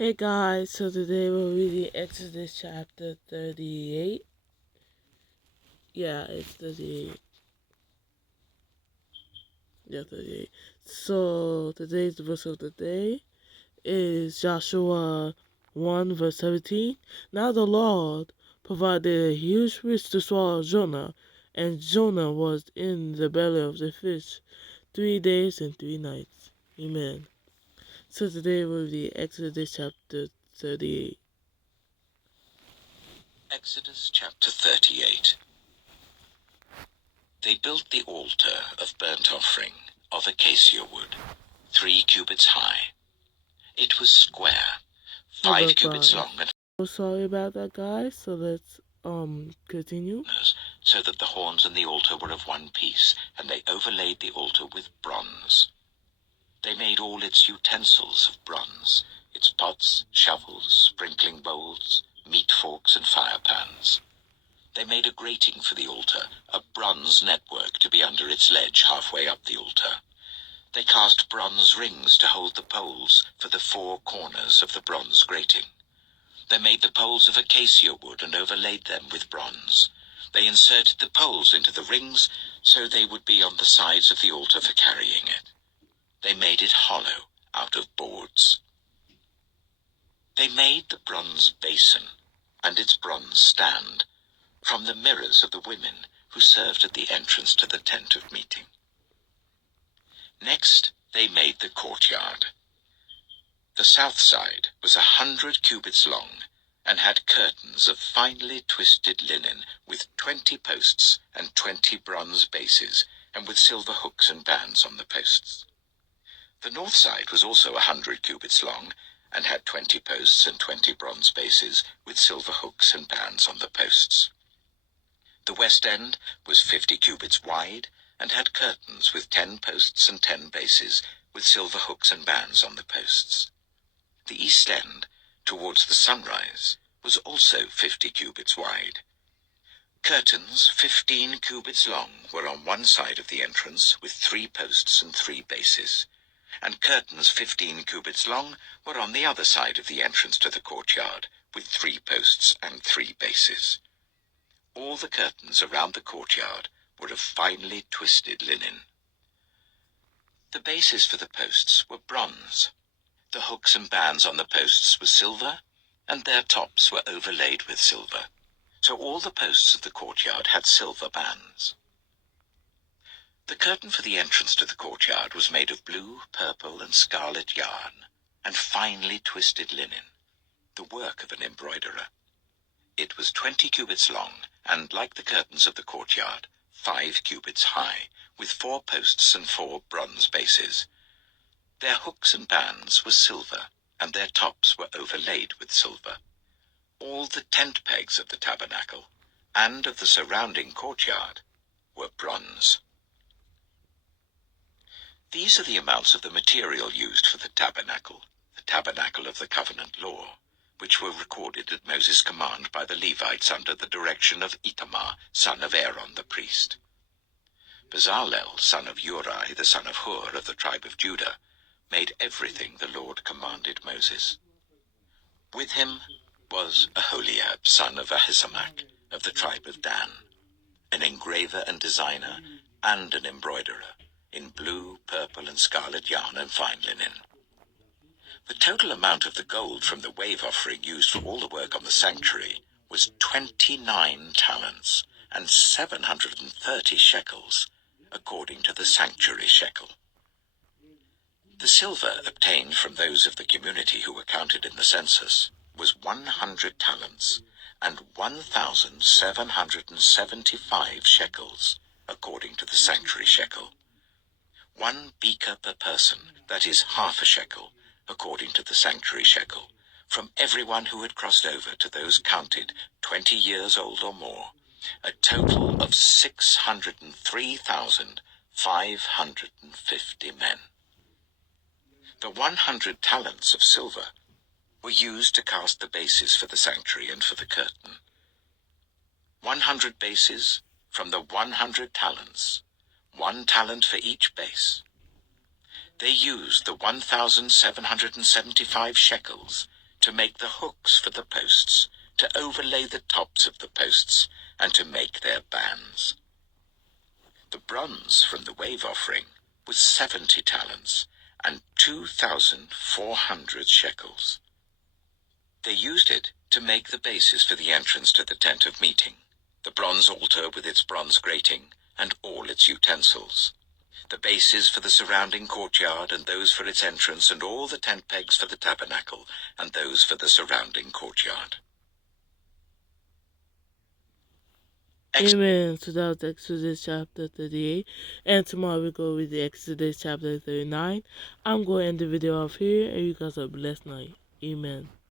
Hey guys, so today we're reading Exodus chapter 38. Yeah, it's 38. Yeah, 38. So today's verse of the day is Joshua 1 verse 17. Now the Lord provided a huge fish to swallow Jonah, and Jonah was in the belly of the fish 3 days and 3 nights. Amen. So today we're reading Exodus chapter 38. Exodus chapter 38. They built the altar of burnt offering of acacia wood, 3 cubits high. It was square, 5 cubits long and sorry about that, guys. So let's continue. So that the horns and the altar were of one piece, and they overlaid the altar with bronze. They made all its utensils of bronze, its pots, shovels, sprinkling bowls, meat forks, and fire pans. They made a grating for the altar, a bronze network to be under its ledge halfway up the altar. They cast bronze rings to hold the poles for the 4 corners of the bronze grating. They made the poles of acacia wood and overlaid them with bronze. They inserted the poles into the rings so they would be on the sides of the altar for carrying it. They made it hollow out of boards. They made the bronze basin and its bronze stand from the mirrors of the women who served at the entrance to the tent of meeting. Next, they made the courtyard. The south side was 100 cubits long and had curtains of finely twisted linen with 20 posts and 20 bronze bases, and with silver hooks and bands on the posts. The north side was also 100 cubits long and had 20 posts and 20 bronze bases, with silver hooks and bands on the posts. The west end was 50 cubits wide and had curtains with 10 posts and 10 bases, with silver hooks and bands on the posts. The east end, towards the sunrise, was also 50 cubits wide. Curtains 15 cubits long were on one side of the entrance with 3 posts and 3 bases, and curtains 15 cubits long were on the other side of the entrance to the courtyard with 3 posts and 3 bases. All the curtains around the courtyard were of finely twisted linen. The bases for the posts were bronze. The hooks and bands on the posts were silver, and their tops were overlaid with silver. So all the posts of the courtyard had silver bands. The curtain for the entrance to the courtyard was made of blue, purple, and scarlet yarn, and finely twisted linen, the work of an embroiderer. It was 20 cubits long, and, like the curtains of the courtyard, 5 cubits high, with 4 posts and 4 bronze bases. Their hooks and bands were silver, and their tops were overlaid with silver. All the tent pegs of the tabernacle, and of the surrounding courtyard, were bronze. These are the amounts of the material used for the tabernacle of the covenant law, which were recorded at Moses' command by the Levites under the direction of Itamar, son of Aaron the priest. Bezalel, son of Uri, the son of Hur of the tribe of Judah, made everything the Lord commanded Moses. With him was Aholiab, son of Ahisamach, of the tribe of Dan, an engraver and designer, and an embroiderer, in blue, purple, and scarlet yarn and fine linen. The total amount of the gold from the wave offering used for all the work on the sanctuary was 29 talents and 730 shekels, according to the sanctuary shekel. The silver obtained from those of the community who were counted in the census was 100 talents and 1,775 shekels, according to the sanctuary shekel. 1 beker per person, that is half a shekel, according to the sanctuary shekel, from everyone who had crossed over to those counted 20 years old or more, a total of 603,550 men. The 100 talents of silver were used to cast the bases for the sanctuary and for the curtain. 100 bases from the 100 talents, 1 talent for each base. They used the 1,775 shekels to make the hooks for the posts, to overlay the tops of the posts, and to make their bands. The bronze from the wave offering was 70 talents and 2,400 shekels. They used it to make the bases for the entrance to the tent of meeting, the bronze altar with its bronze grating and all its utensils, the bases for the surrounding courtyard and those for its entrance, and all the tent pegs for the tabernacle and those for the surrounding courtyard. Amen. So that was Exodus chapter 38. And tomorrow we go with the Exodus chapter 39. I'm going to end the video off here, and you guys have a blessed night. Amen.